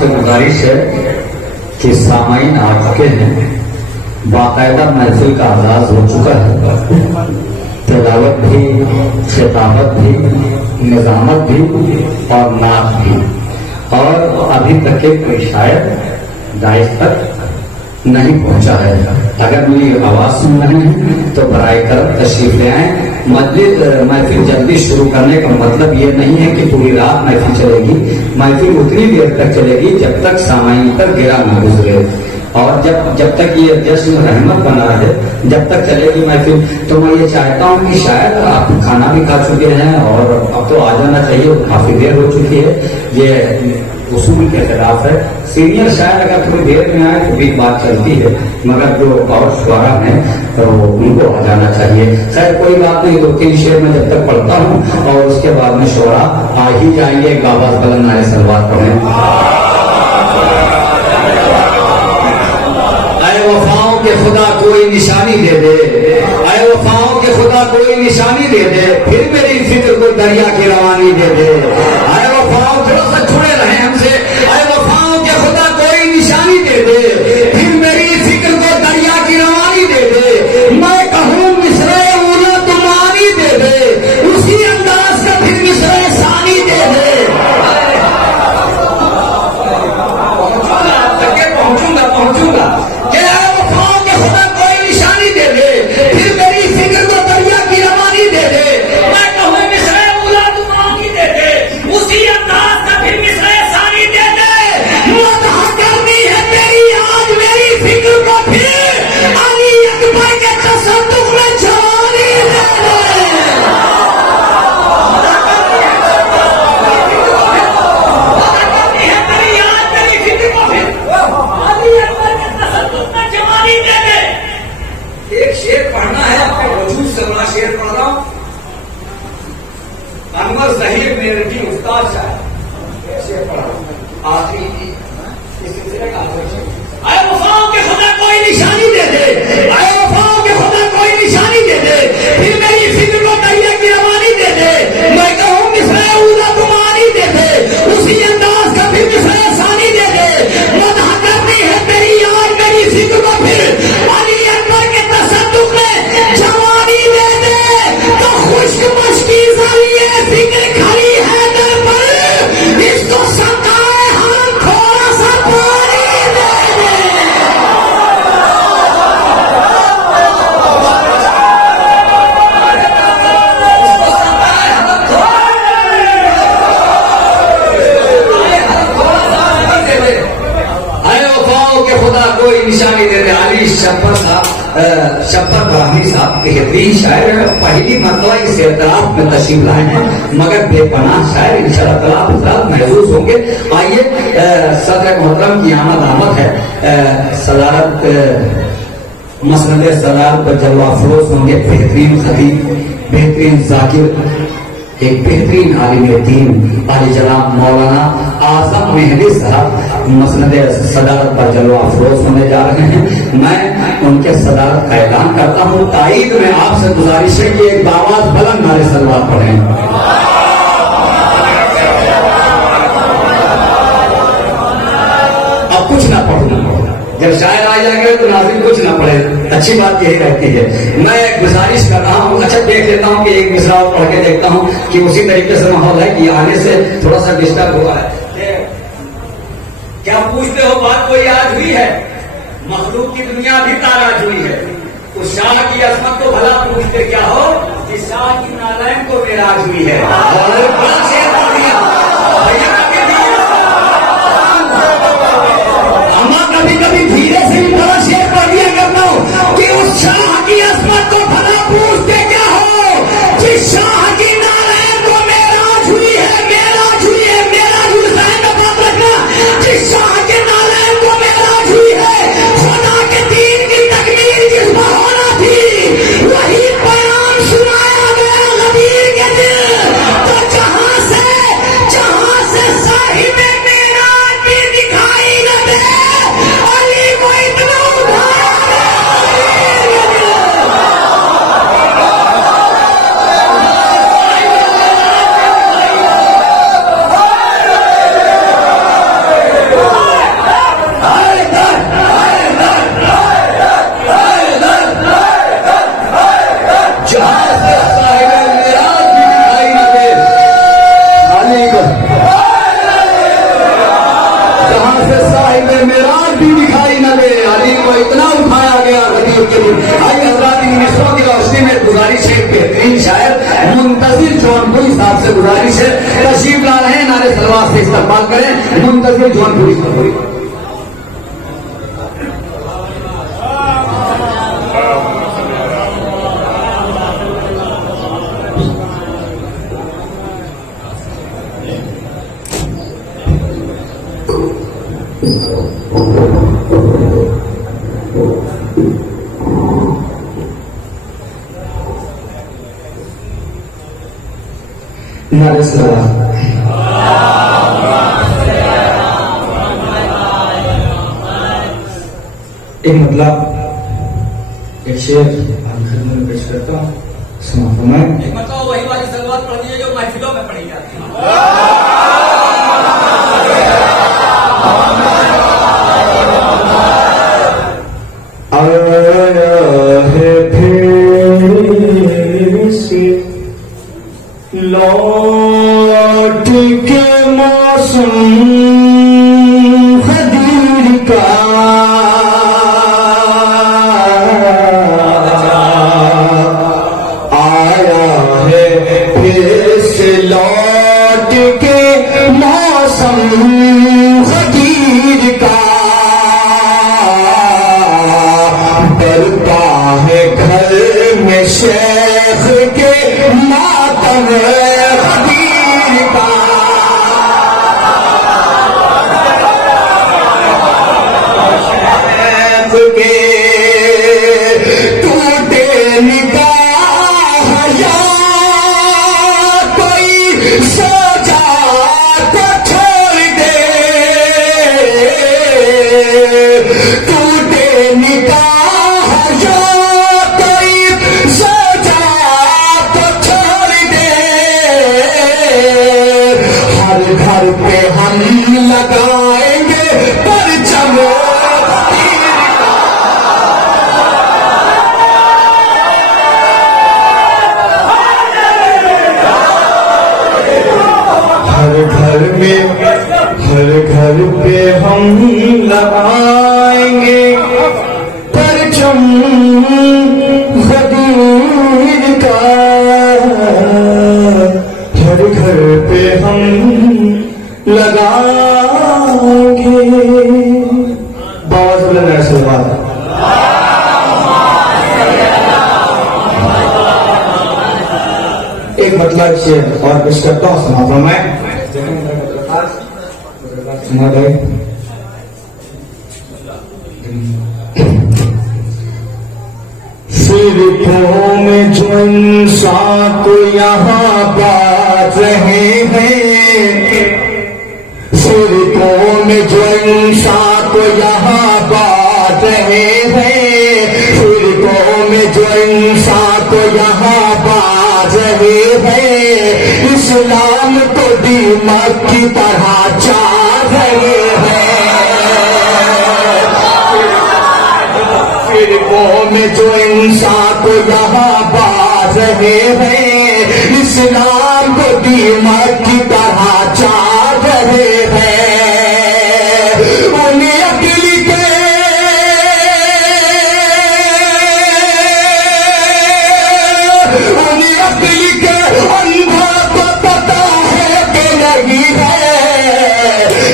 आपसे गुजारिश है कि सामाईन आ चुके हैं, बाकायदा महफिल का आगाज हो चुका है, तिलावत भी, खिताबत भी, निजामत भी और नात भी, और अभी तक के कोई शायद दाइश तक नहीं पहुंचा है। अगर मेरी आवाज सुन रहे हैं तो बराए कर तशरीफ ले आए। महफिल जल्दी शुरू करने का मतलब ये नहीं है कि पूरी रात महफिल चलेगी। महफिल उतनी देर तक चलेगी जब तक सामाईन पर गिरा न गुजरे, और जब तक ये जश्न रहमत बना है, जब तक चलेगी महफिल। तो मैं ये चाहता हूँ कि शायद आप खाना भी खा चुके हैं और अब तो आ जाना चाहिए, काफी देर हो चुकी है। ये उसूल के खिलाफ है। सीनियर शायद अगर थोड़ी देर में आए तो भी बात चलती है, मगर जो और शुरा है तो उनको आ जाना चाहिए। खैर कोई बात नहीं, 2-3 शेर में जब तक पढ़ता हूँ और उसके बाद में शुरा आ ही जाएंगे। आवाज बुलंद आए, सलवात पढ़ें। ऐ वफाओं के खुदा कोई निशानी दे दे, ऐ वफाओं के खुदा कोई निशानी दे दे, फिर मेरी फिक्र को दरिया की रवानी दे दे। ऐ वफाओं थोड़ा सा जुड़े रहे हमसे। ऐ वफाओं के खुदा कोई निशानी दे दे, फिर मेरी फिक्र को दरिया की रवानी दे दे। मैं कहूँ मिसरे उला तुमानी दे दे, उसी अंदाज का फिर मिसरे सानी दे दे। पहुंचूंगा क्या वफाओं के खुदा कोई निशानी दे दे, फिर मेरी फिक्र को दरिया की रवानी दे दे। मैं कहूँ मिसरे उला तुमानी दे दे, उसी अंदाज का फिर मिसरे सानी दे दे। मदह करनी है तेरी आज मेरी फिक्र को, फिर अली अकबर के तसद्दुक़ में जवानी दे दे। एक शेर पढ़ना है, आपके वजूद से बड़ा शेर पढ़ रहा हूं। अनवर ज़हीर मेरे की उस्ताद शायद शेर पढ़ा आखिरी इस सिलसिले का आखिरी शेर। आए वफाओं के खुदा कोई निशानी दे दे, आए वफाओं के खुदा कोई निशानी दे दे, फिर मेरी फिक्र को दरिया की रवानी दे दे। मैं कहूँ मिसरे उला तुमानी दे दे, उसी अंदाज का फिर मिसरे सानी दे दे। मदह करनी है तेरी आज मेरी फिक्र को, फिर अली अकबर के तसद्दुक़ में जवानी दे दे। तो खुश्क मश्की जरिए फिक्र खड़ी है दर पर, इसको सकाए हम थोड़ा सा पानी दे दे। आए वफाओं के खुदा कोई निशानी दे दे। अली शब्बर ब्राह्मी साहब बेहतरीन शायर है, पहली मरतबा इस एतराफ में तशरीफ लाए हैं, मगर बेपनाह शायर इंशाअल्लाह ताला आप महसूस होंगे। आइए सदर मोहतरम की आमद है। सदारत मसनद सदारत पर जलवा अफरोज होंगे, बेहतरीन खतीब, बेहतरीन जाकिर, एक बेहतरीन आलिम दीन आली जनाब मौलाना आजम मेहदी साहब मसनद सदारत पर जलवा अफरोज होने जा रहे हैं। मैं उनके सदारत का ऐलान करता हूँ। ताईद में आपसे गुजारिश है कि एक आवाज बुलंद नारे सलवात पढ़ें। अब कुछ ना पढ़ूंगा, जब शायर आ जाएंगे तो नाज़रीन कुछ ना पढ़े, अच्छी बात यही रहती है। मैं गुजारिश कर रहा हूँ, अच्छा देख लेता हूँ कि एक मिसरा पढ़ के देखता हूँ कि उसी तरीके से माहौल है कि आने से थोड़ा सा डिस्टर्ब हुआ है। क्या पूछते हो बात कोई आज हुई है? मखलूक की दुनिया भी ताराज हुई है। उस शाह की असमत को भला पूछते क्या हो कि शाह की नारायण को मेराज हुई है। कभी कभी धीरे से भी बड़ा शेर पढ़ दिया करता हूँ कि उस शाह की असमत को भला पूछते क्या हो, जिस शाह की नारायण को मेराज हुई है, मेराज हुई है, मेराज हुई है। बात रखना, जिस शाह के नारायण को मेराज हुई है, खुदा के दीन की तकमीर जिसमें होना थी, वही बयान सुनाया गया गदीर के दिल। तो जहां से करें मुंतज़िर जौनपुरी खबरी। एक मतलब एक शेर आखिर में पेश करता हूँ, समाप्त में एक मतलब वही वाली सलवात पढ़नी है जो महफिलों में पढ़ी जाती है। आया है फिर से लौट के मौसम खदीर का, आया है फिर से लौट के मौसम खदीर का, डरता है घर में शेख के मातम खदीर का, शेख के टूटे निगाह या कोई सजा तो छोड़ दे, टूटे निगाह या कोई सजा तो छोड़ दे, हर घर पे हम लगाएंगे परचम हर घर पे हम लगाएंगे परचम खदीर का, हर घर पे हम लगाएंगे। बाबा जुल्फ़िकार सलवात। एक मतलब से और पेश करता हूँ, समापन में फिरकों में जो इंसान को यहाँ बात रहे हैं, फिरकों में जो इंसान को यहाँ बात रहे हैं, फिरकों में जो इंसान को यहाँ बात रहे हैं, इस्लाम को दीमक की तरह चार रहे हैं, फिरकों में जो इंसान को यहाँ बात रहे हैं, इस्लाम को दीमक की तरह चार रहे हैं, उन्हें अकल के अंधा को पता है कि नहीं है,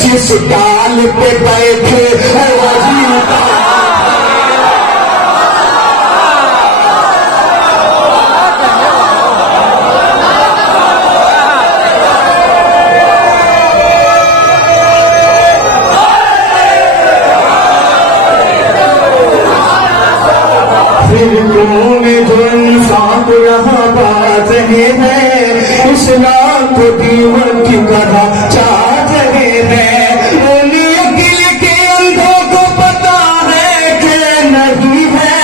जिस डाल पे बैठे है वही में जो इंसान को यहाँ बात रहे हैं, इस्लाम को दीवान की तरह चाह रहे हैं, उन्हीं अकील के अंधों को पता है कि नहीं है,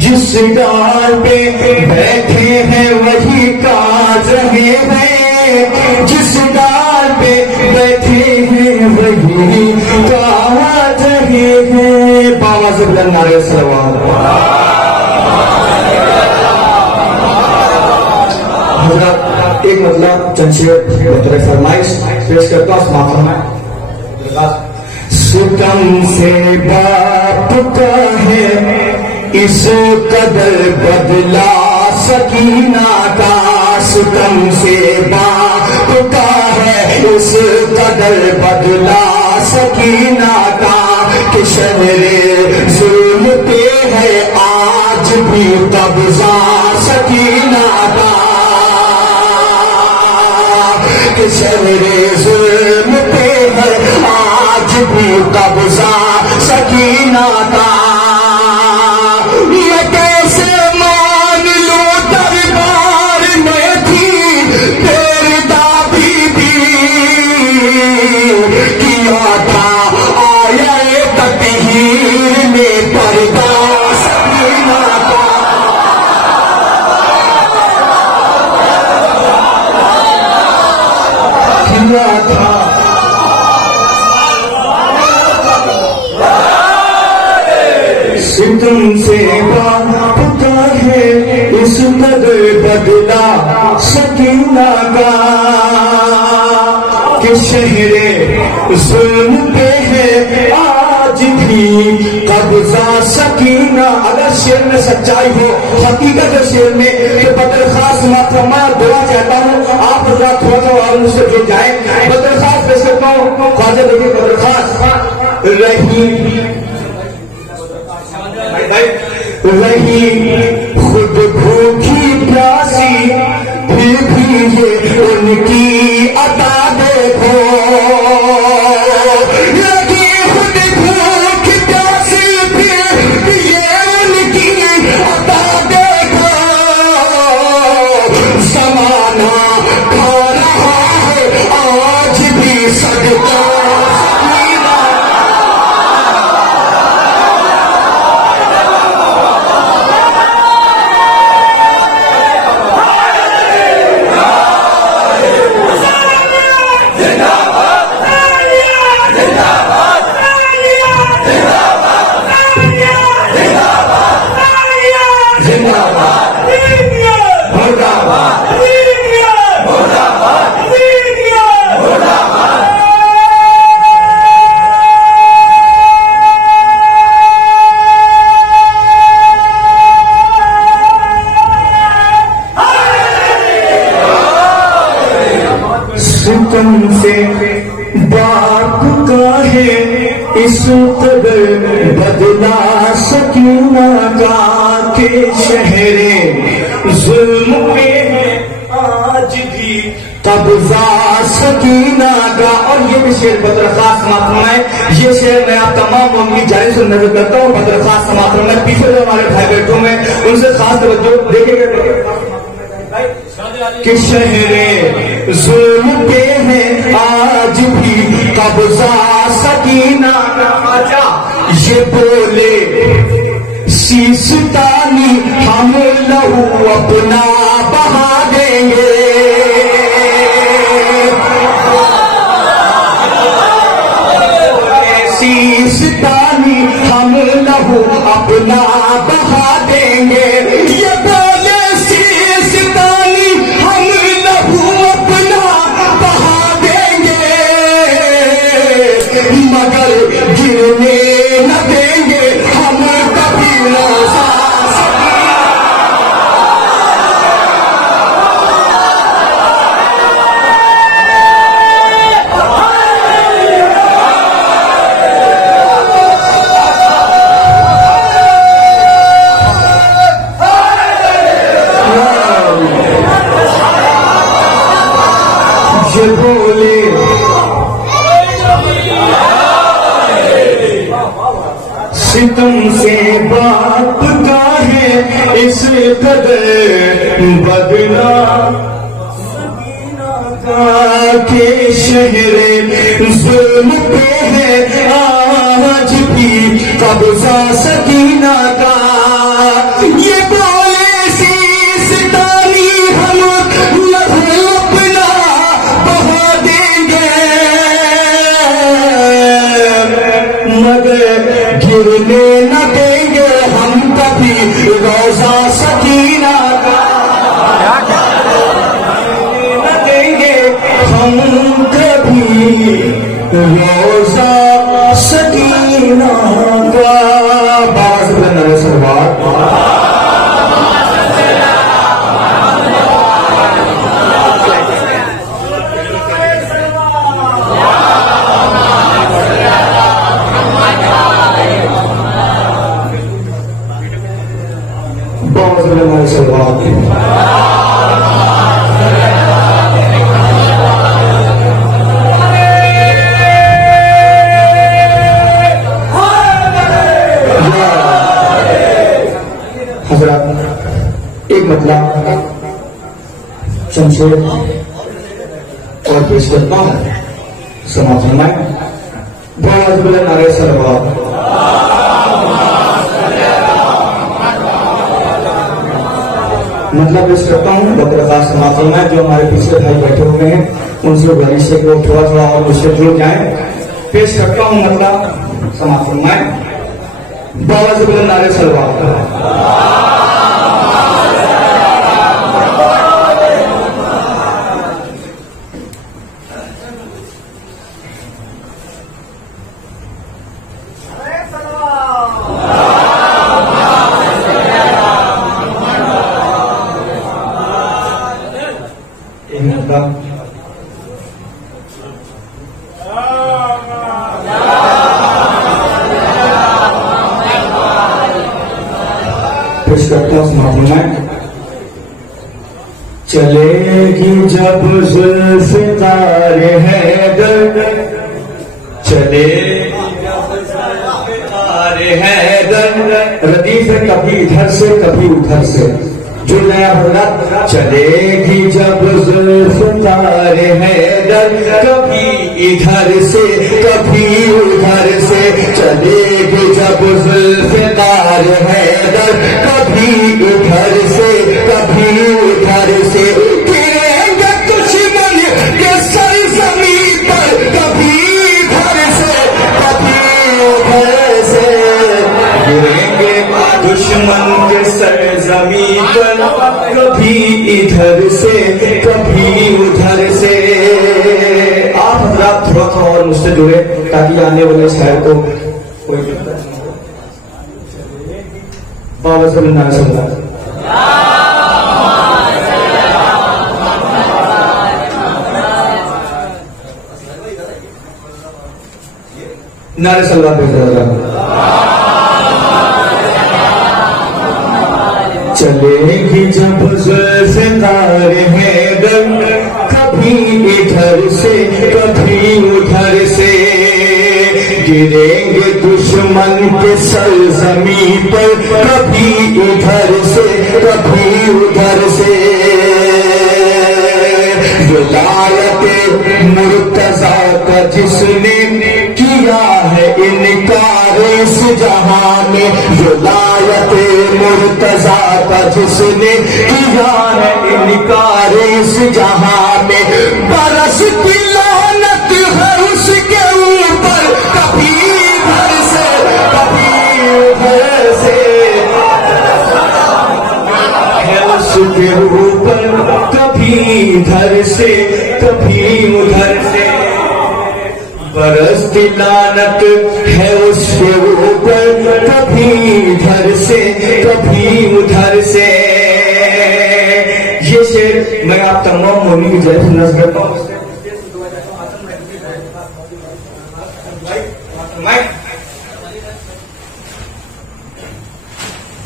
जिस डाल पे बैठे हैं वही काज रहे हैं, जिस डाल पे बैठे हैं वही काज रहे हैं। बाबा जुल्फ़िकार एक मतलब चंचल फरमाइश पेश करता हूँ, समाप्त में सितम से बाप का है इस कदर बदला सकीना का, सितम से बाप का है उस कदर बदला सकीना का कि शहरे जुल्म पे है आज भी कब्जा सकीना का, कि शहरे जुल्म पे है आज भी कब्जा सकीना का। मैं कैसे मान लूं दरबार में थी तेरी दादी भी, किया था आया तकदीर में पर्दा सकीना का। किया था सितम से बापता है इस कदर बदला सकीना का, कि शहरे जुल्म पे है आज भी कब्जा सकीना। अगर शेर में सच्चाई हो, हकीकत है शेर में, तो बदर खास मात्रा मैं दुआ चाहता हूँ आप हजरात थोड़ा और मुझसे जुड़ जाए। बदर खास पेश करता हूँ, ख्वाजा देखिए बदर खास रही खुद भूखी प्यासी फिर भी ये उनकी अता देखो, रही खुद भूखी प्यासी फिर ये उनकी अता देखो। ज़माना खा रहा है आज भी सदका तुमसे बाप का है इस कदर बदला सकीना का, के शहरे जुल्म पे है आज भी कब्जा सकीना का। और ये भी शेर बदर खास समाप्त है, ये शेर मैं आप तमाम उनकी जारी से नजर करता हूँ। बदर खास समाप्त में पीछे जो हमारे भाई बैठों में उनसे खास तवज्जो देखेंगे कि शहरे जुल्म पे है आज भी कब्जा सकीना का। ये बोले सीसतानी हम लहू अपना बहा देंगे, सीसतानी हम लहू अपना बहा देंगे। ये बोले सीसतानी हम लहू अपना बहा देंगे, मगर गिरने न देंगे हम कभी रोज़ा। ये बोले सितम से बाप का है इस कदर बदला का, के शहरे जुल्म पे है आज भी कब्जा सकीना का। ये बोले सीसतानी हम लहू अपना बहा देंगे, मगर गिरने न देंगे हम कभी रोज़ा सकीना का, न देंगे हम कभी रोज़ा सकीना का। सलवात। हजरत एक मतलब शमशेर और पेश करता हूं, समापन में नारे सलवात। मतलब पेश करता हूँ डॉक्टर खास समापन में जो हमारे पिछले भाई बैठे हुए हैं उनसे गुजारिश से लोग थोड़ा थोड़ा और मुझसे जुड़ जाए। पेश करता हूँ मतलब समापन में बाबा नारे सलवात। चलेगी जब जुल्फ़िकार हैदर, चलेगी जब जुल्फ़िकार हैदर, रदीफ है कभी इधर से कभी उधर से, जो नया हजरत। चलेगी जब जुल्फ़िकार हैदर, कभी इधर से कभी उधर से, चलेगी जब जुल्फ़िकार हैदर, कभी इधर से कभी उधर से, गिरेंगे दुश्मन के सरज़मीं पर, कभी इधर से कभी उधर से, गिरेंगे दुश्मन के सरज़मीं पर, कभी इधर से कभी उधर से। आप हजरात थोड़ा सा और मुझसे जुड़े ताकि आने वाले शहर को कोई बाबा सल्लल्लाहु अलैहि वसल्लम। नारे सल्लल्लाहु अलैहि वसल्लम। चलेगी जब जुल्फ़िकार हैदर, कभी इधर से कभी उधर से, गिरेंगे दुश्मन के सरज़मीं पर, कभी इधर से कभी उधर से, विलायत मुर्तज़ा का जिसने किया है इनकार इस जहां में, विलायत मुर्तज़ा का जिसने किया है इनकार इस जहां में, बरसती लानत है उसके ऊपर, कभी इधर से कभी उधर से, है उसके ऊपर कभी इधर से कभी उधर से, बरसती लानत है उसके ऊपर, कभी इधर से कभी उधर से। ये शेर मैं आप तमाम मोनी की जय सुना करता हूँ।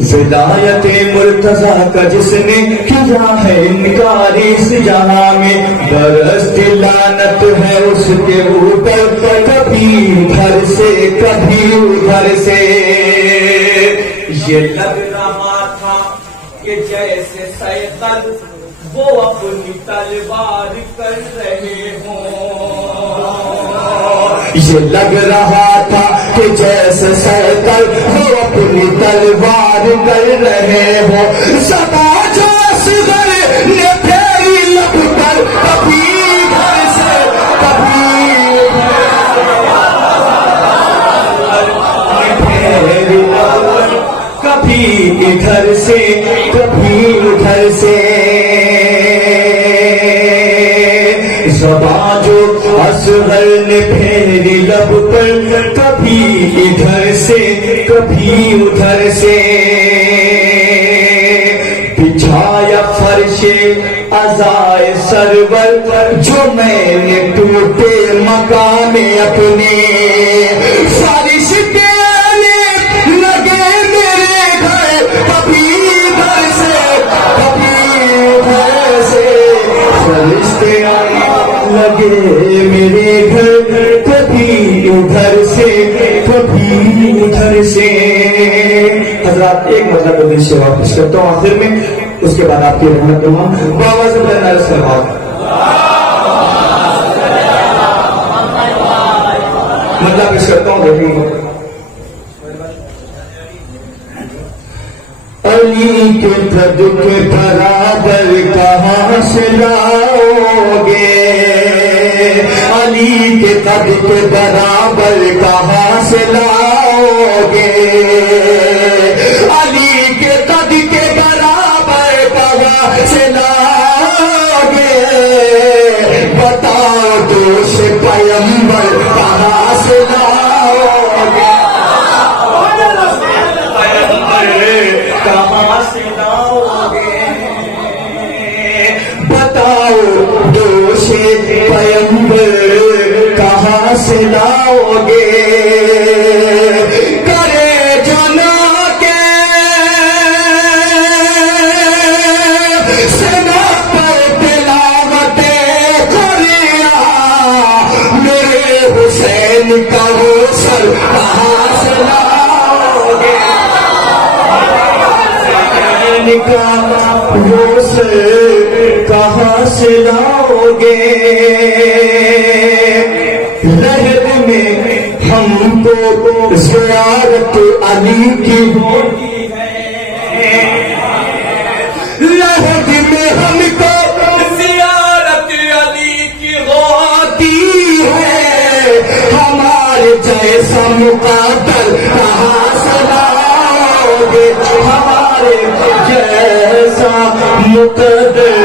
विलायत मुर्तज़ा का जिसने किया है इनकार इस जहां में, बरसती लानत है उसके ऊपर, कभी इधर से कभी उधर से। ये लग रहा था कि जैसे सैतल वो अपनी तलवार कर रहे हों, ये लग रहा था कि जैसे सैतल वो अपनी तलवार कर रहे हो, सदा जो असगर ने फेरी लब पर, कभी इधर से कभी फेरी लब पर, कभी इधर से कभी उधर से, सदा जो असगर ने फेरी लब पर, कभी इधर से कभी उधर से, बिछाया फर्शे अज़ाए सरवर जो मैंने टूटे मकामे अपने, फरिश्ते आने लगे मेरे घर, कभी इधर से साथ एक मतलब को से वापस करता हूँ आखिर में, उसके बाद आपकी रहमत दूंगा। बाबा से मतलब पेश करता हूँ, देखेंगे। अली के कद के बराबर कहाँ से लाओगे, अली के कद के बराबर कहाँ से लाओगे, अली के कद के बराबर कहाँ से लाओगे, बताओ दोष पैगंबर कहाँ से लाओगे, कहाँ से लाओगे, बताओ दोष पैगंबर कहाँ से लाओगे, करे जना के सेना पर तिलावते करिया, मेरे हुसैन का वो सर कहाँ से लाओगे, का वो सर कहाँ से लाओगे, रहद में हमको ज़ियारत अली की होती है, रहद में हमको ज़ियारत अली की होती है, हमारे जैसा मुक़ादर कहाँ से लाओगे, हमारे जैसा मुक़द्दर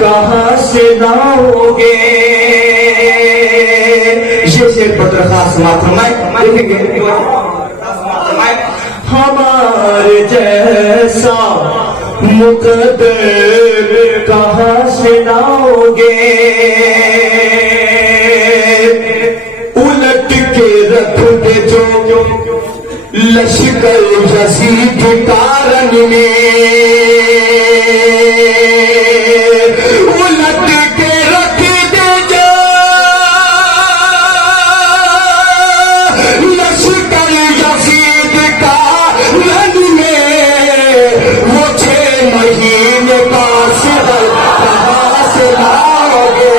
कहाँ से लाओगे। ये शेर पत्र खास समाप्त फरमाए, देखेंगे। हमारे जैसा मुक़द्दर कहाँ से लाओगे, उलट के रख दे जो लश्कर यजीद कारण में, उलट के रख दे जो लश्कर यजीद कारण में, वो 6 महीने का सिर कहाँ से लाओगे,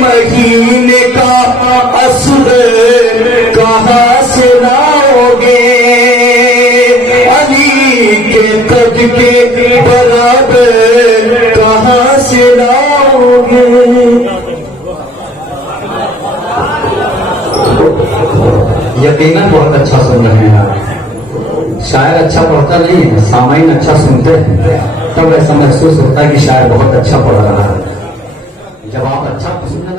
महीने का असुर कहाँ से लाओगे, अली के कद के बराबर कहाँ से लाओगे। यकीनन बहुत अच्छा सुन रहे हैं आप। शायर अच्छा पढ़ता नहीं है, सामाइन अच्छा सुनते हैं, तब ऐसा महसूस होता है कि शायर बहुत अच्छा पढ़ रहा है। जब आप अच्छा सुनना